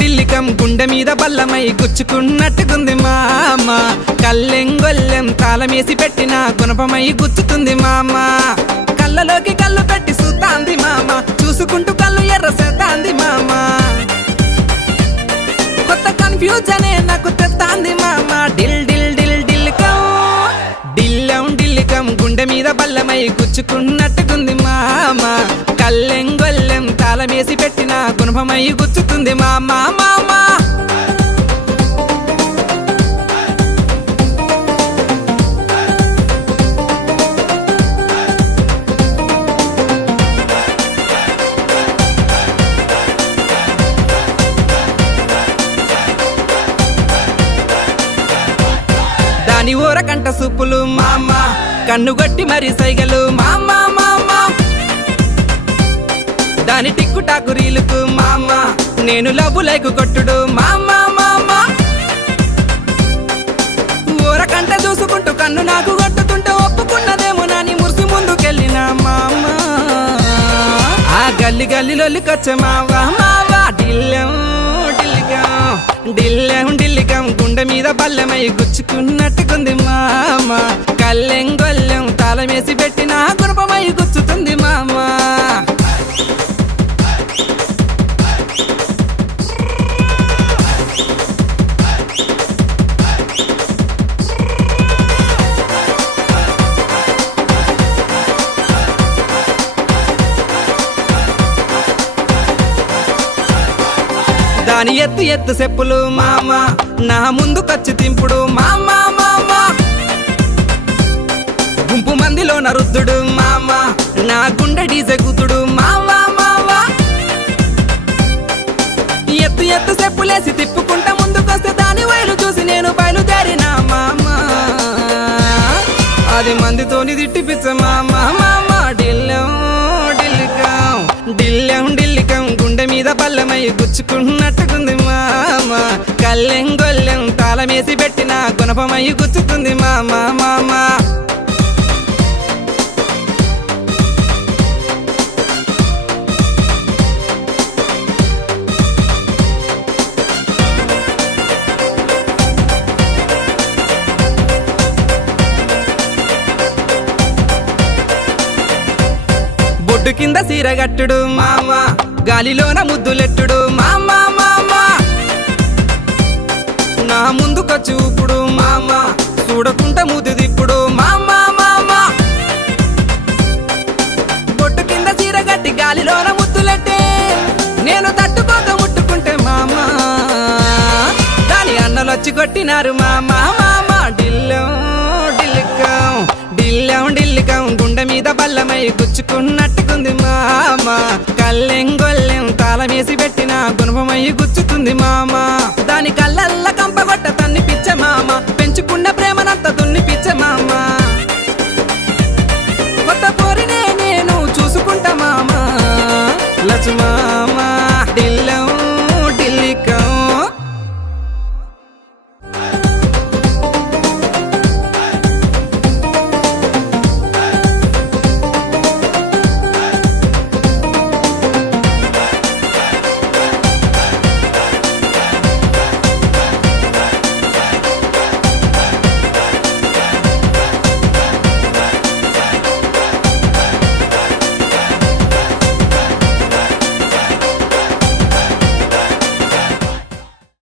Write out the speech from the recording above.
ఢిల్లికం గుండె మీద బల్లమై గుచ్చుకున్నట్టుకుంది మామ. కల్లెంగొల్లెం తాళమేసి పెట్టిన గుణపమై గుచ్చుతుంది మామ. కళ్ళలోకి కళ్ళు పెట్టి చూస్తాంది మామ, చూసుకుంటూ కళ్ళు ఎర్ర సేతాంది మామ. కొత్త కన్ఫ్యూజనే నాకు తెస్తాంది మామ. డిల్ డిల్ డిల్ ఢిల్లికం ఢిల్లం ఢిల్లికం గుండె మీద బల్లమై గుచ్చుకున్నట్టుకుంది మామ. కల్లెంగొల్లెం తాళమేసి పెట్టిన గుణపమై గుచ్చుతుంది మామ మామ. దాని ఊరకంట సూపులు మామ, కన్నుగొట్టి మరి సైగలు మామ మామ. దాని టిక్కు టాకు రీలుకు మామ, నేను లవ్వు లైకు కొట్టుడు మామ మామ. ఊరకంట చూసుకుంటూ కన్ను నాకు కొట్టుతుంటే ఒప్పుకున్నదేమో నాని మురిసి ముందుకెళ్ళిన మామ. ఆ గల్లి గల్లిలోలికొచ్చే మావా మావా. ఢిల్లం ఢిల్లికం ఢిల్లం ఢిల్లికం గుండె మీద బల్లమై గుచ్చుకున్నట్టుకుంది మామ. కల్లెంగొల్లెం తాళమేసి పెట్టిన గుణపమై గుచ్చుతుంది మామ. దాని ఎత్తు ఎత్తు చెప్పులు మామ, నా ముందు ఖర్చు తింపుడు మామ మామ. గుంపు మందిలో నరుద్దుడు మామ, నా గుండె డీజె కూతుడు మామ మామ. ఎత్తు ఎత్తు చెప్పులేసి తిప్పుకుంటా ముందుకొస్తే దాని వైలు చూసి నేను బయలుదేరిన మామ. అది మందితోని తిట్టిపిచ్చ మామ మామ. ఢిల్లం ఢిల్లికం ఢిల్లం ఢిల్లికం గుండె మీద బల్లమై గుచ్చుకున్నట్టుకుంది మామ. కల్లెంగొల్లెం తాళమేసి పెట్టిన గుణపమై గుచ్చుతుంది మామ మామ. బొడ్డు కింద సీరగట్టుడు మామ, గాలిలోన ముద్దులెట్టుడు మామ మామ. నా ముందుకొచ్చి ఊపుడు మామ, చూడకుంట ముద్దు దిప్పుడు మామ మామ. బొట్టు కింద సీరగట్టి గాలిలోన ముద్దులెట్టే నేను తట్టుకోక ముట్టుకుంటే మామ. దాని అన్నలొచ్చి కొట్టినారు మామ మామ. ఢిల్లం ఢిల్లికం ఢిల్లం ఢిల్లికం గుండె మీద బల్లమై గుచ్చుకున్నట్టుకుంది మామ. కల్లెంగొల్లెం తాళమేసి పెట్టిన గుణపమై గుచ్చుతుంది మామ. దాని కళ్ళల్లో